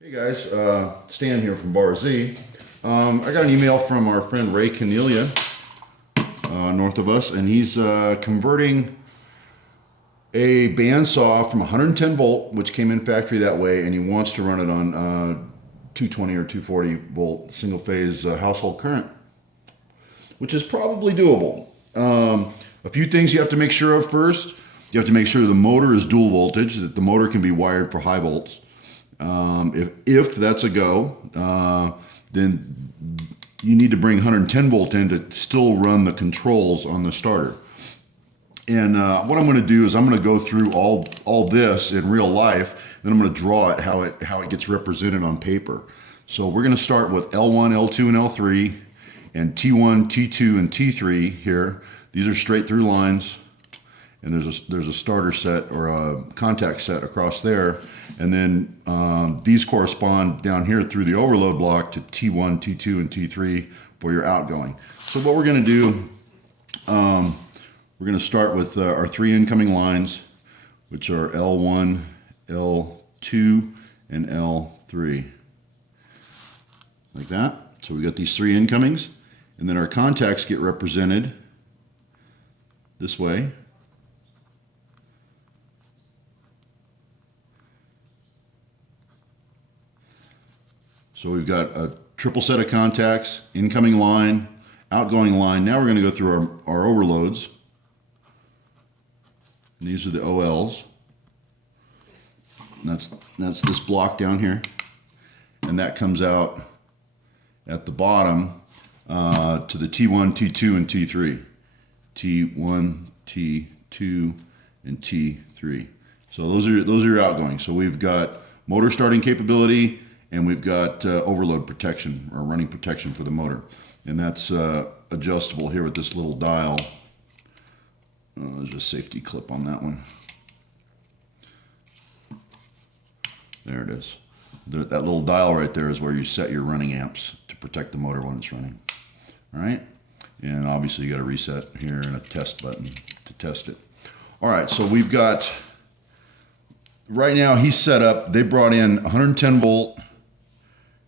Hey guys, Stan here from Bar Z. I got an email from our friend Ray Cornelia, north of us, and he's converting a bandsaw from 110 volt, which came in factory that way, and he wants to run it on 220 or 240 volt single phase household current, which is probably doable. A few things you have to make sure of first. You have to make sure the motor is dual voltage, that the motor can be wired for high volts. If that's a go, then you need to bring 110 volt in to still run the controls on the starter. And what I'm going to do is I'm going to go through all this in real life, then I'm going to draw it how it gets represented on paper. So we're going to start with L1, L2, and L3, and T1, T2, and T3 here. These are straight through lines. And there's a starter set or a contact set across there, and then these correspond down here through the overload block to T1, T2, and T3 for your outgoing. So what we're going to do, we're going to start with our three incoming lines, which are L1, L2, and L3, like that. So we got these three incomings, and then our contacts get represented this way. So we've got a triple set of contacts, incoming line, outgoing line. Now we're going to go through our overloads. And these are the OLs. And that's this block down here. And that comes out at the bottom to the T1, T2, and T3. T1, T2, and T3. So those are your outgoing. So we've got motor starting capability, and we've got overload protection or running protection for the motor. And that's adjustable here with this little dial. There's a safety clip on that one. There it is. That little dial right there is where you set your running amps to protect the motor when it's running. All right. And obviously you got a reset here and a test button to test it. All right. So we've got, right now he's set up, they brought in 110 volt.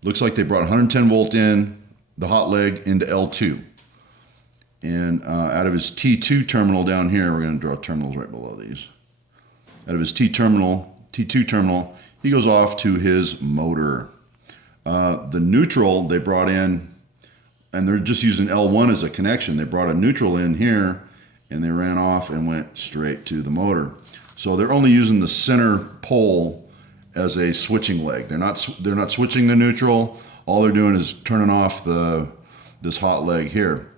Looks like they brought 110 volt in, the hot leg into L2. And out of his T2 terminal down here, we're going to draw terminals right below these. Out of his T2 terminal, he goes off to his motor. The neutral they brought in, and they're just using L1 as a connection. They brought a neutral in here, and they ran off and went straight to the motor. So they're only using the center pole as a switching leg. They're not switching the neutral. All they're doing is turning off this hot leg here.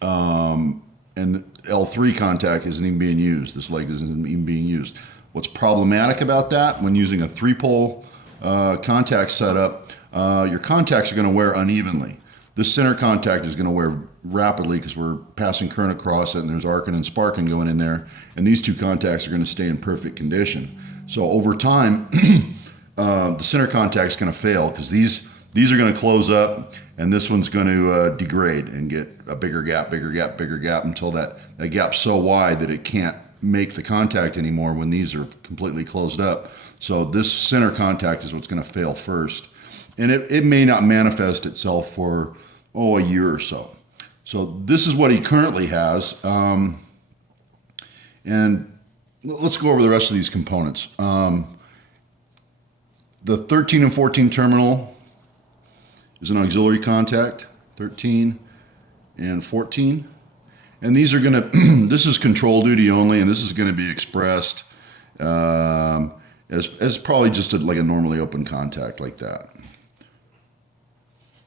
And the L3 contact isn't even being used. This leg isn't even being used. What's problematic about that, when using a 3-pole contact setup, your contacts are going to wear unevenly. This center contact is going to wear rapidly because we're passing current across it, and there's arcing and sparking going in there, and these two contacts are going to stay in perfect condition. So over time, the center contact is going to fail because these are going to close up, and this one's going to degrade and get a bigger gap until that gap's so wide that it can't make the contact anymore when these are completely closed up. So this center contact is what's going to fail first. And it may not manifest itself for, a year or so. So this is what he currently has. And let's go over the rest of these components. The 13 and 14 terminal is an auxiliary contact, 13 and 14. And these are going to, this is control duty only, and this is going to be expressed as probably just like a normally open contact like that.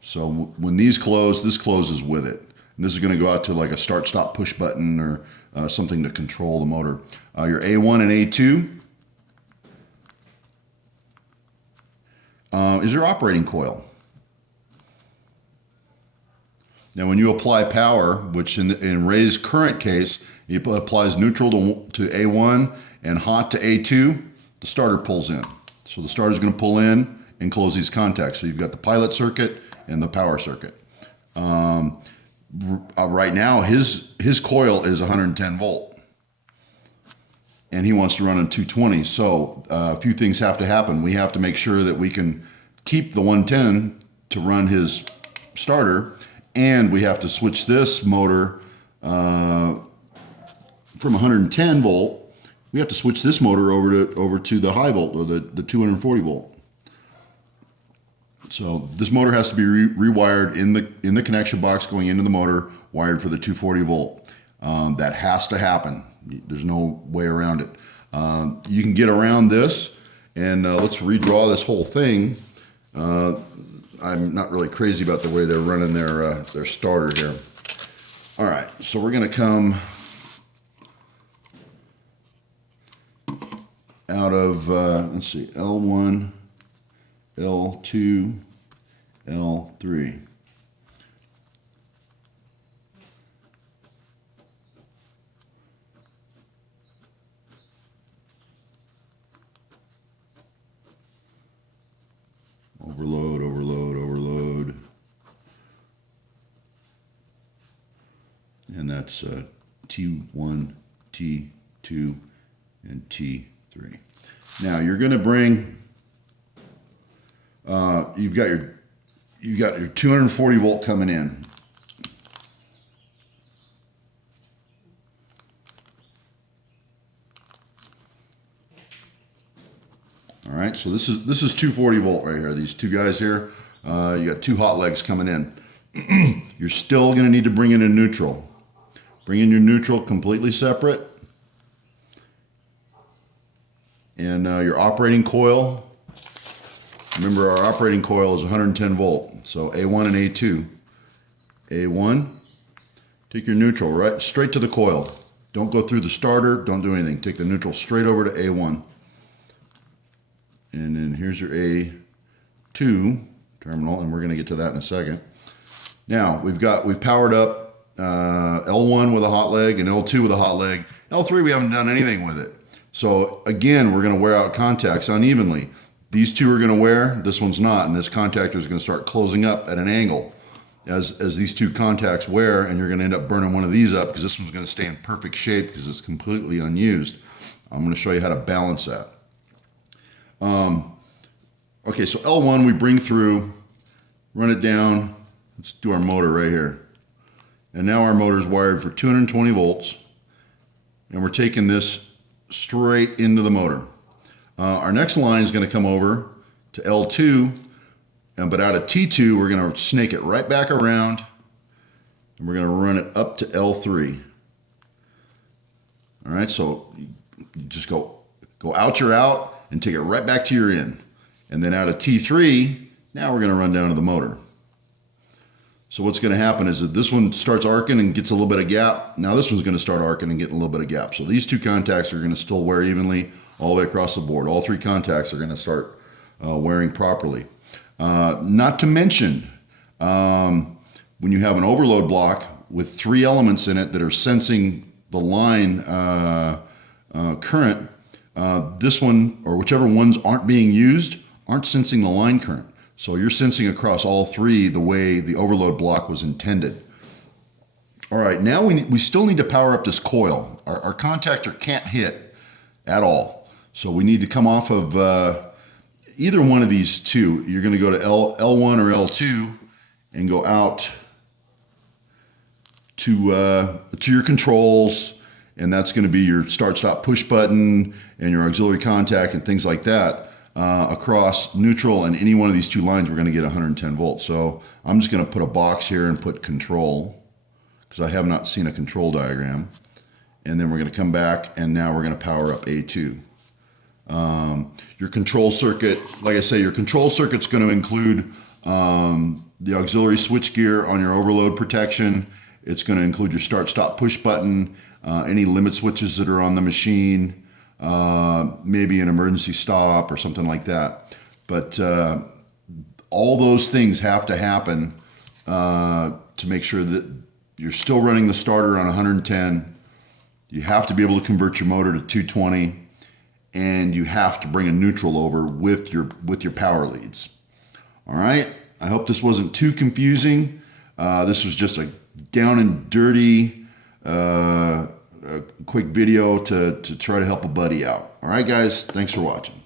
So when these close, this closes with it. And this is going to go out to like a start-stop push button or something to control the motor. Your A1 and A2 is your operating coil. Now when you apply power, which in Ray's current case, he applies neutral to A1 and hot to A2, the starter pulls in. So the starter is going to pull in and close these contacts. So you've got the pilot circuit and the power circuit. Right now, his coil is 110 volt. And he wants to run on 220. So a few things have to happen. We have to make sure that we can keep the 110 to run his starter, and we have to switch this motor from 110 volt. We have to switch this motor over to the high volt, or the 240 volt. So this motor has to be rewired in the connection box going into the motor, wired for the 240 volt. That has to happen. There's no way around it. You can get around this, and let's redraw this whole thing. I'm not really crazy about the way they're running their starter here. All right, so we're going to come out of, let's see, L1, L2, L3. Overload, overload, overload. And that's T1, T2, and T3. Now you're going to bring, you've got your 240 volt coming in. All right, so this is 240 volt right here. These two guys here, you got two hot legs coming in. You're still going to need to bring in a neutral. Bring in your neutral completely separate. And your operating coil. Remember, our operating coil is 110 volt. So A1 and A2. A1, take your neutral right straight to the coil. Don't go through the starter. Don't do anything. Take the neutral straight over to A1. And then here's your A2 terminal, and we're going to get to that in a second. Now we've powered up L1 with a hot leg and L2 with a hot leg. L3 we haven't done anything with it. So again, we're going to wear out contacts unevenly. These two are going to wear, this one's not, and this contactor is going to start closing up at an angle as these two contacts wear, and you're going to end up burning one of these up because this one's going to stay in perfect shape because it's completely unused. I'm going to show you how to balance that. Okay, so L1 we bring through, run it down. Let's do our motor right here. And now our motor is wired for 220 volts, and we're taking this straight into the motor. Our next line is going to come over to L2, but out of T2 we're going to snake it right back around, and we're going to run it up to L3. All right, so you just go out your out and take it right back to your in. And then out of T3, now we're going to run down to the motor. So what's going to happen is that this one starts arcing and gets a little bit of gap. Now this one's going to start arcing and getting a little bit of gap. So these two contacts are going to still wear evenly all the way across the board. All three contacts are going to start wearing properly. Not to mention, when you have an overload block with three elements in it that are sensing the line current, this one, or whichever ones aren't being used, aren't sensing the line current. So you're sensing across all three the way the overload block was intended. All right, now we still need to power up this coil. Our contactor can't hit at all. So we need to come off of either one of these two. You're going to go to L1 or L2 and go out to your controls, and that's going to be your start-stop push button and your auxiliary contact and things like that. Across neutral and any one of these two lines, we're going to get 110 volts. So I'm just going to put a box here and put control, because I have not seen a control diagram. And then we're going to come back, and now we're going to power up A2. Your control circuit, like I say, your control circuit's going to include the auxiliary switch gear on your overload protection. It's going to include your start-stop push button, any limit switches that are on the machine, maybe an emergency stop or something like that. But all those things have to happen to make sure that you're still running the starter on 110. You have to be able to convert your motor to 220, and you have to bring a neutral over with your power leads. All right, I hope this wasn't too confusing. This was just a down and dirty a quick video to try to help a buddy out. All right, guys, thanks for watching.